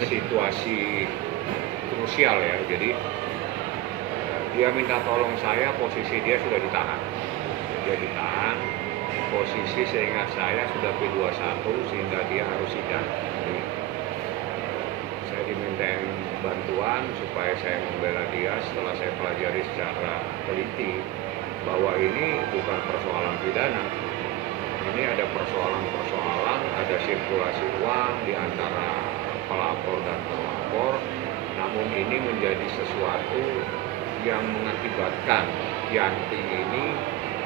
situasi krusial ya. Jadi dia minta tolong saya, posisi dia sudah ditahan. Dia ditahan, posisi seingat saya sudah P21 sehingga dia harus sidang. Jadi, saya dimintain bantuan supaya saya membela dia. Setelah saya pelajari secara teliti bahwa ini bukan persoalan pidana, ini ada persoalan-persoalan, ada sirkulasi uang di antara pelapor dan terlapor, namun ini menjadi sesuatu yang mengakibatkan Yanti ini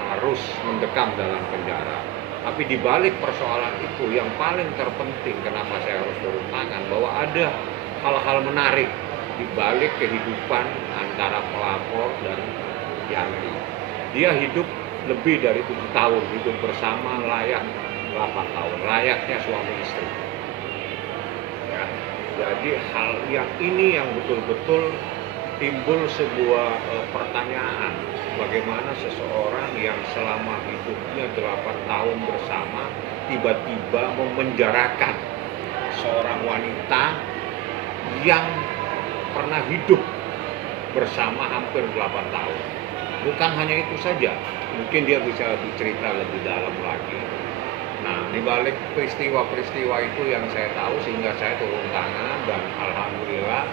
harus mendekam dalam penjara. Tapi di balik persoalan itu yang paling terpenting kenapa saya harus turun tangan, bahwa ada hal-hal menarik di balik kehidupan antara pelapor dan Yanti. Dia hidup lebih dari 7 tahun, hidup bersama layak 8 tahun, layaknya suami istri. Ya, jadi hal yang ini yang betul-betul timbul sebuah pertanyaan, bagaimana seseorang yang selama hidupnya 8 tahun bersama tiba-tiba memenjarakan seorang wanita yang pernah hidup bersama hampir 8 tahun. Bukan hanya itu saja, mungkin dia bisa bercerita lebih dalam lagi. Nah, di balik peristiwa-peristiwa itu yang saya tahu sehingga saya turun tangan, dan alhamdulillah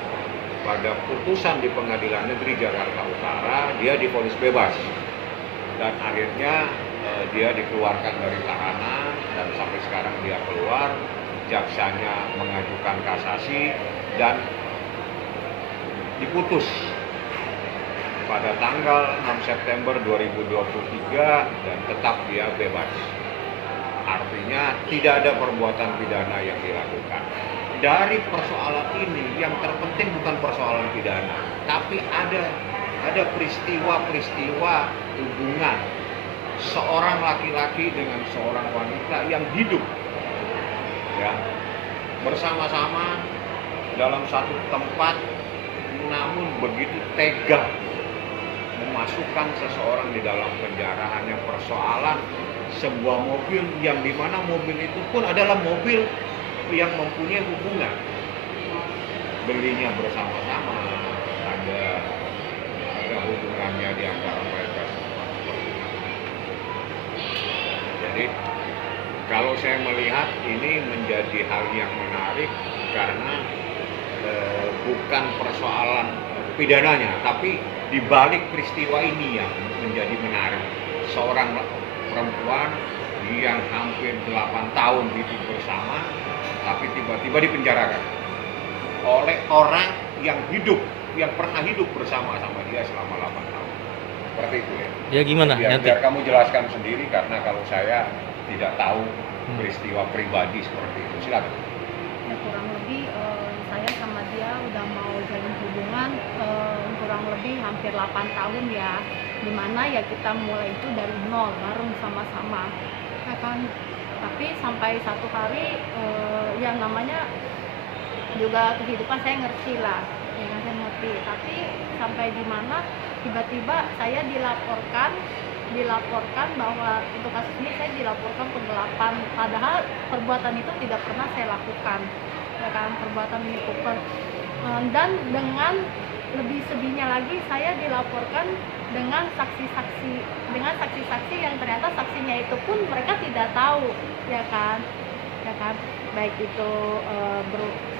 pada putusan di Pengadilan Negeri Jakarta Utara dia divonis bebas, dan akhirnya dia dikeluarkan dari tahanan dan sampai sekarang dia keluar. Jaksanya mengajukan kasasi dan diputus pada tanggal 6 September 2023 dan tetap dia bebas. Artinya tidak ada perbuatan pidana yang dilakukan. Dari persoalan ini yang terpenting bukan persoalan pidana, tapi ada peristiwa-peristiwa hubungan seorang laki-laki dengan seorang wanita yang hidup ya bersama-sama dalam satu tempat, namun begitu tega memasukkan seseorang di dalam penjara hanya persoalan sebuah mobil yang dimana mobil itu pun adalah mobil yang mempunyai hubungan belinya bersama-sama, ada hubungannya di antara mereka semua. Jadi kalau saya melihat ini menjadi hal yang menarik karena bukan persoalan pidananya, tapi di balik peristiwa ini yang menjadi menarik. Seorang perempuan yang hampir 8 tahun hidup bersama, tapi tiba-tiba dipenjarakan oleh orang yang pernah hidup bersama dia selama 8 tahun. Seperti itu ya. Ya gimana? Biar kamu jelaskan sendiri, karena kalau saya tidak tahu peristiwa pribadi seperti itu. Silakan. Ya, kurang lebih saya sama dia udah mau jalin hubungan kurang lebih hampir 8 tahun ya, dimana ya kita mulai itu dari nol bareng sama-sama ya kan. Tapi sampai satu hari yang namanya juga kehidupan saya ngerti lah ya kan, saya ngerti. Tapi sampai di mana tiba-tiba saya dilaporkan bahwa untuk kasus ini saya dilaporkan penggelapan, padahal perbuatan itu tidak pernah saya lakukan ya kan, perbuatan Mini Cooper. Dan dengan lebih sedihnya lagi saya dilaporkan dengan saksi-saksi yang ternyata saksinya itu pun mereka tidak tahu ya kan, baik itu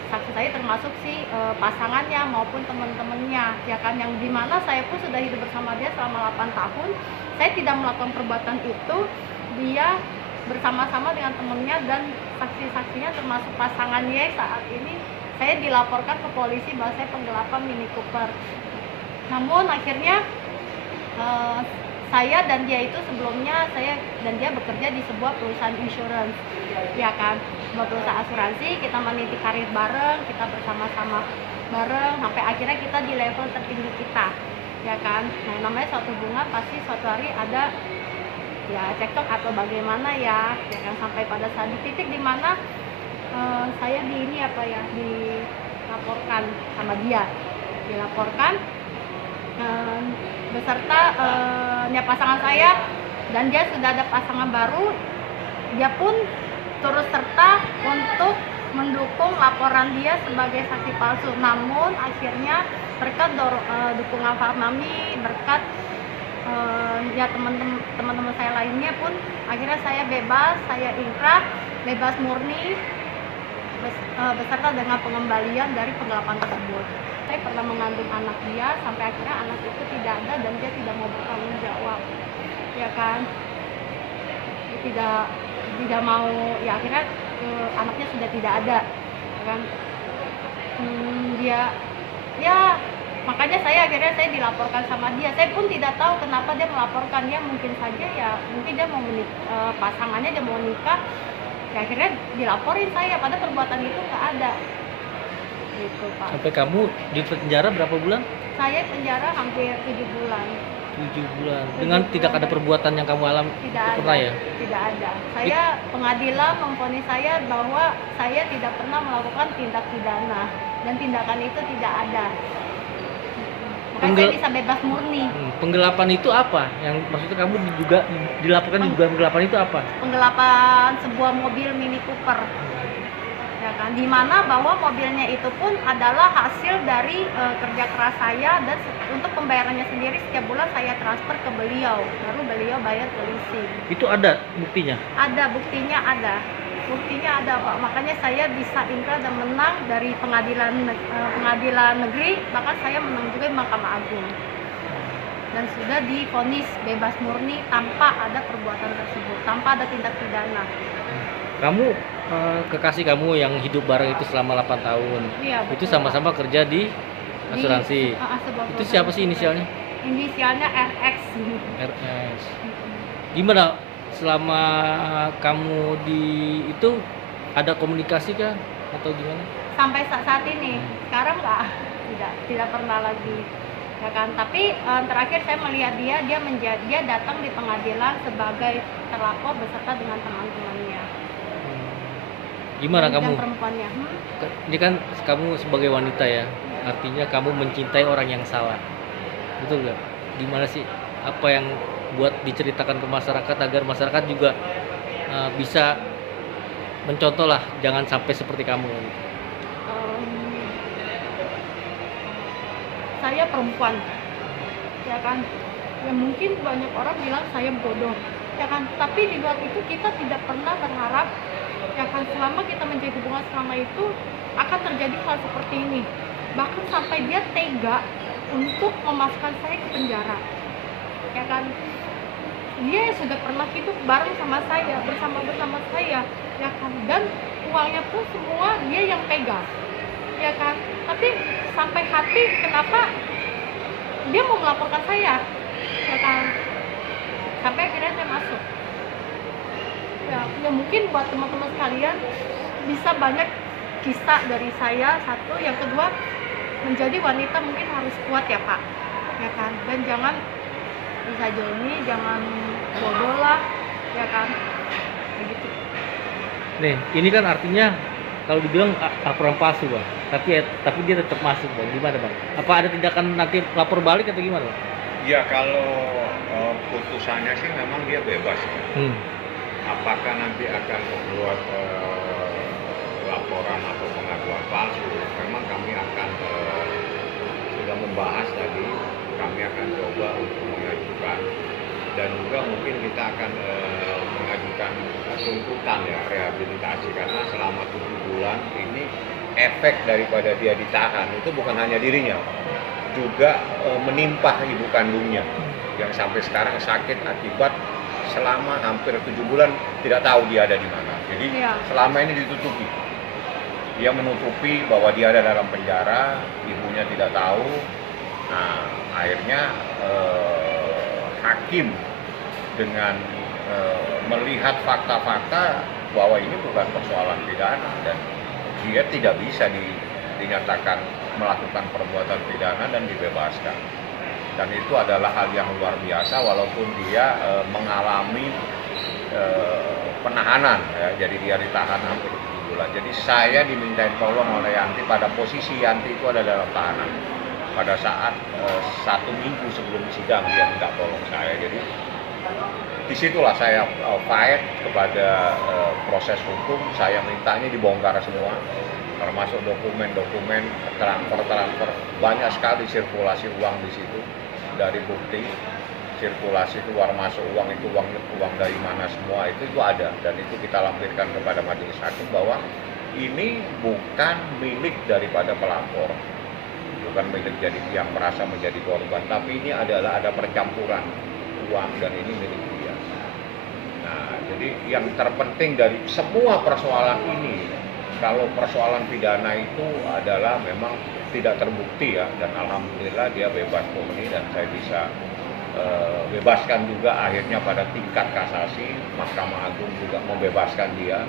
saksi saya termasuk si pasangannya maupun teman-temannya ya kan, yang dimana saya pun sudah hidup bersama dia selama 8 tahun. Saya tidak melakukan perbuatan itu, dia bersama-sama dengan temannya dan saksi-saksinya termasuk pasangannya. Saat ini saya dilaporkan ke polisi bahwa saya penggelapan Mini Cooper. Namun akhirnya saya dan dia itu sebelumnya, saya dan dia bekerja di sebuah perusahaan insurance ya kan, sebuah perusahaan asuransi. Kita meniti karir bareng, kita bersama-sama bareng sampai akhirnya kita di level tertinggi kita ya kan. Nah, namanya suatu hubungan pasti suatu hari ada ya cekcok atau bagaimana ya kan, sampai pada saat di titik dimana saya dilaporkan sama dia, beserta pasangan saya, dan dia sudah ada pasangan baru. Dia pun turut serta untuk mendukung laporan dia sebagai saksi palsu. Namun akhirnya berkat dukungan Pak Mami, berkat ya teman-teman saya lainnya pun, akhirnya saya bebas, saya inkrah, bebas murni beserta dengan pengembalian dari penggelapan tersebut. Saya pernah mengandung anak dia sampai akhirnya anak itu tidak ada dan dia tidak mau bertanggung jawab, ya kan? Dia tidak mau, ya akhirnya anaknya sudah tidak ada, ya kan? Dia ya makanya saya akhirnya dilaporkan sama dia. Saya pun tidak tahu kenapa dia melaporkan. Dia mungkin saja ya mungkin dia mau pasangannya dia mau nikah, ya akhirnya dilaporin saya, pada perbuatan itu nggak ada gitu, Pak. Sampai kamu di penjara berapa bulan? Saya penjara hampir 7 bulan. 7 bulan. Dengan tidak ada perbuatan yang kamu alami? Tidak pernah ada. Ya? Tidak ada. Saya pengadilan memvonis saya bahwa saya tidak pernah melakukan tindak pidana dan tindakan itu tidak ada. Makanya saya bisa bebas murni. Penggelapan itu apa? Yang maksudnya kamu juga dilaporkan juga penggelapan itu apa? Penggelapan sebuah mobil Mini Cooper. Ya kan, dimana bahwa mobilnya itu pun adalah hasil dari kerja keras saya, dan untuk pembayarannya sendiri setiap bulan saya transfer ke beliau, baru beliau bayar ke leasing. Itu ada buktinya? Ada buktinya, ada Pak. Makanya saya bisa inkrah dan menang dari pengadilan negeri, bahkan saya menang juga di Mahkamah Agung dan sudah divonis bebas murni tanpa ada perbuatan tersebut, tanpa ada tindak pidana. Kamu kekasih kamu yang hidup bareng itu selama 8 tahun, iya, itu sama-sama kerja di asuransi. Itu siapa sih inisialnya? Inisialnya RX. RX. Gimana selama kamu di itu, ada komunikasi kah atau gimana? Sampai saat ini, sekarang tidak pernah lagi, ya kan. Tapi terakhir saya melihat dia datang di pengadilan sebagai terlapor beserta dengan teman-temannya. Gimana dan kamu? Perempuannya. Ini kan kamu sebagai wanita ya, artinya kamu mencintai orang yang salah, betul nggak? Gimana sih? Apa yang buat diceritakan ke masyarakat agar masyarakat juga bisa mencontoh lah, jangan sampai seperti kamu. Saya perempuan, ya kan. Ya mungkin banyak orang bilang saya bodoh, ya kan. Tapi di luar itu kita tidak pernah berharap, ya kan, selama kita menjaga hubungan selama itu akan terjadi hal seperti ini. Bahkan sampai dia tega untuk memasukkan saya ke penjara, ya kan. Dia sudah pernah hidup bareng sama saya, bersama saya, ya kan. Dan uangnya pun semua dia yang pegang, ya kan. Tapi sampai hati kenapa dia mau melaporkan saya, ya kan. Sampai akhirnya saya masuk. Ya mungkin buat teman-teman sekalian bisa banyak kisah dari saya. Satu, yang kedua, menjadi wanita mungkin harus kuat ya Pak, ya kan. Dan jangan bisa jolimi, jangan bodoh lah, ya kan, begitu. Nih, ini kan artinya kalau dibilang laporan palsu Bang, tapi dia tetap masuk Bang. Gimana Bang? Apa ada tindakan nanti lapor balik atau gimana Bang? Ya kalau putusannya sih memang dia bebas. Apakah nanti akan membuat laporan atau pengaduan palsu? Memang kami akan sudah membahas tadi, kami akan coba untuk mengajukan, dan juga mungkin kita akan mengajukan tuntutan ya, rehabilitasi, karena selama 7 bulan ini efek daripada dia ditahan itu bukan hanya dirinya, juga menimpa ibu kandungnya yang sampai sekarang sakit akibat selama hampir 7 bulan tidak tahu dia ada di mana. Jadi selama ini ditutupi. Dia menutupi bahwa dia ada dalam penjara, ibunya tidak tahu. Nah, akhirnya hakim dengan melihat fakta-fakta bahwa ini bukan persoalan pidana dan dia tidak bisa dinyatakan melakukan perbuatan pidana dan dibebaskan. Dan itu adalah hal yang luar biasa, walaupun dia mengalami penahanan ya, jadi dia ditahan hampir 7 bulan. Jadi saya dimintain tolong oleh Yanti, pada posisi Yanti itu ada dalam tahanan. Pada saat 1 minggu sebelum sidang dia minta tolong saya. Jadi disitulah saya fight kepada proses hukum. Saya minta ini dibongkar semua, termasuk dokumen-dokumen transfer, banyak sekali sirkulasi uang di situ. Dari bukti sirkulasi keluar masuk uang itu uang dari mana semua itu ada, dan itu kita lampirkan kepada majelis hakim bahwa ini bukan milik daripada pelapor, bukan milik jadi yang merasa menjadi korban, tapi ini adalah ada percampuran uang dan ini milik dia. Nah, jadi yang terpenting dari semua persoalan ini, kalau persoalan pidana itu adalah memang tidak terbukti ya, dan alhamdulillah dia bebas murni dan saya bisa bebaskan juga akhirnya pada tingkat kasasi. Mahkamah Agung juga membebaskan dia,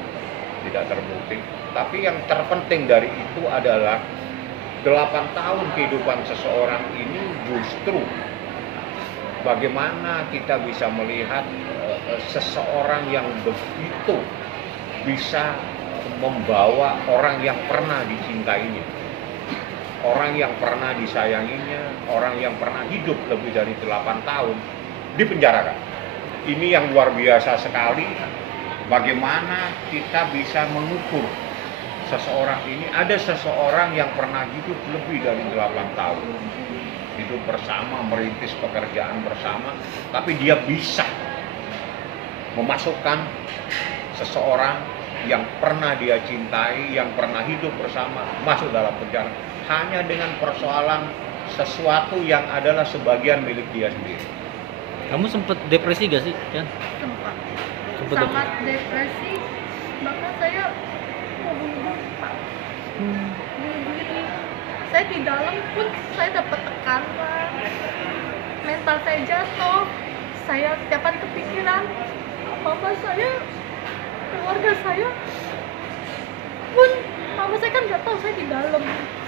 tidak terbukti. Tapi yang terpenting dari itu adalah 8 tahun kehidupan seseorang ini justru bagaimana kita bisa melihat seseorang yang begitu bisa membawa orang yang pernah dicintainya, orang yang pernah disayanginya, orang yang pernah hidup lebih dari 8 tahun dipenjarakan. Ini yang luar biasa sekali, bagaimana kita bisa mengukur seseorang ini. Ada seseorang yang pernah hidup lebih dari 8 tahun, hidup bersama, merintis pekerjaan bersama, tapi dia bisa memasukkan seseorang yang pernah dia cintai, yang pernah hidup bersama, masuk dalam penjara hanya dengan persoalan sesuatu yang adalah sebagian milik dia sendiri. Kamu sempat depresi gak sih, Jan? Sempat. Sempat Sangat depresi, bahkan saya mau bunuh diri, Pak. Bunuh diri. Saya di dalam pun saya dapat tekanan, mental saya jatuh, saya setiap hari kepikiran mama saya, keluarga saya pun, mama saya kan nggak tahu saya di dalam.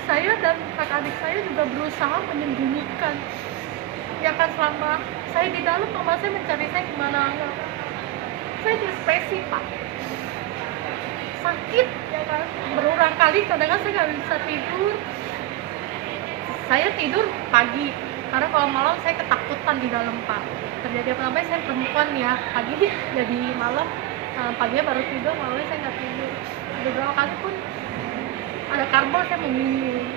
Saya dan kakak adik saya juga berusaha menyembunyikan. Ya kan, selama saya di dalam, mama saya mencari saya kemana. Saya depresi, Pak. Sakit, ya kan. Berulang kali, kadang-kadang saya nggak bisa tidur. Saya tidur pagi, karena kalau malam saya ketakutan di dalam, Pak. Terjadi apa-apa, saya perempuan ya, pagi jadi malam, paginya baru tidur, malamnya saya nggak tidur. Beberapa kali pun ada karbol saya memilih.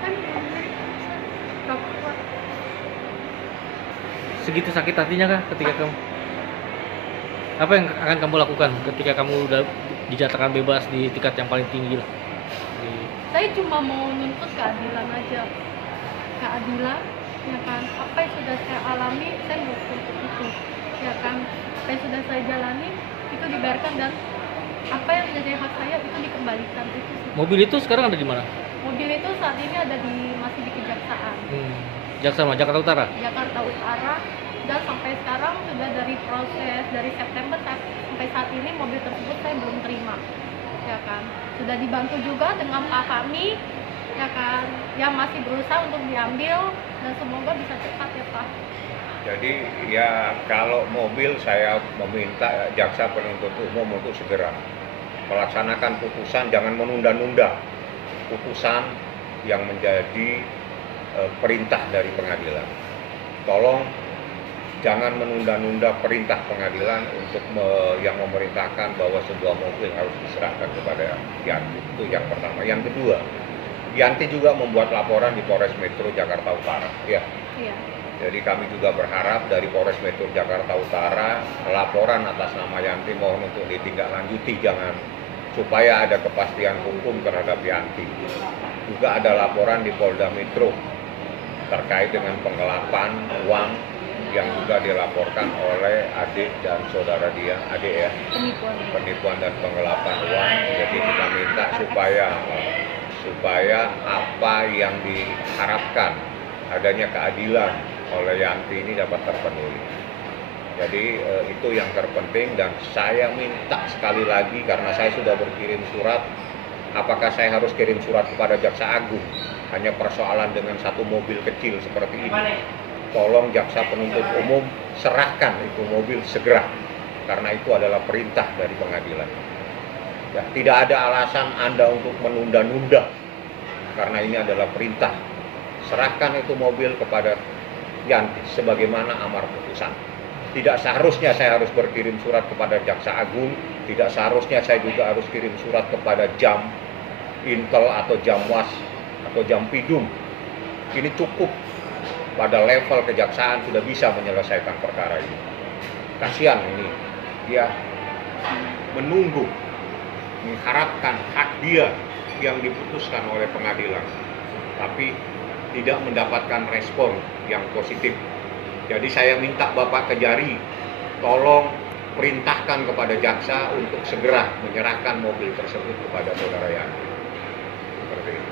Saya memilih, saya nggak kuat. Segitu sakit hatinya kah ketika kamu? Apa yang akan kamu lakukan ketika kamu udah dinyatakan bebas di tingkat yang paling tinggi lah? Saya cuma mau nuntut keadilan aja, keadilan, ya kan. Apa yang sudah saya alami, saya mau tuntut itu, ya kan. Apa yang sudah saya jalani itu dibiarkan, dan apa yang menjadi hak saya itu dikembalikan. Itu sih. Mobil itu sekarang ada di mana? Mobil itu saat ini ada masih di Kejaksaan, Jaksa mana? Jakarta Utara. Jakarta Utara, dan sampai sekarang sudah dari proses dari September sampai saat ini mobil tersebut saya belum terima, ya kan. Sudah dibantu juga dengan Pak Fahmi, ya kan, yang masih berusaha untuk diambil, dan semoga bisa cepat ya Pak. Jadi ya kalau mobil saya meminta jaksa penuntut umum untuk segera melaksanakan putusan, jangan menunda-nunda putusan yang menjadi perintah dari pengadilan. Tolong jangan menunda-nunda perintah pengadilan untuk yang memerintahkan bahwa sebuah mobil harus diserahkan kepada Yanti. Itu yang pertama. Yang kedua, Yanti juga membuat laporan di Polres Metro Jakarta Utara. Ya. Iya. Jadi kami juga berharap dari Polres Metro Jakarta Utara laporan atas nama Yanti mohon untuk ditindaklanjuti, jangan, supaya ada kepastian hukum terhadap Yanti. Juga ada laporan di Polda Metro terkait dengan penggelapan uang yang juga dilaporkan oleh adik dan saudara dia, adik ya, penipuan dan penggelapan uang. Jadi kita minta supaya apa yang diharapkan adanya keadilan oleh Yanti ini dapat terpenuhi. Jadi itu yang terpenting, dan saya minta sekali lagi, karena saya sudah berkirim surat, apakah saya harus kirim surat kepada Jaksa Agung hanya persoalan dengan satu mobil kecil seperti ini? Tolong jaksa penuntut umum serahkan itu mobil segera, karena itu adalah perintah dari pengadilan. Ya, tidak ada alasan Anda untuk menunda-nunda, karena ini adalah perintah. Serahkan itu mobil kepada Yanti sebagaimana amar putusan. Tidak seharusnya saya harus berkirim surat kepada Jaksa Agung, tidak seharusnya saya juga harus kirim surat kepada Jam Intel atau Jamwas atau Jampidum. Ini cukup pada level kejaksaan sudah bisa menyelesaikan perkara ini. Kasihan ini, dia menunggu, mengharapkan hak dia yang diputuskan oleh pengadilan, tapi tidak mendapatkan respon yang positif. Jadi saya minta Bapak Kejari, tolong perintahkan kepada jaksa untuk segera menyerahkan mobil tersebut kepada saudara Yani. Seperti itu.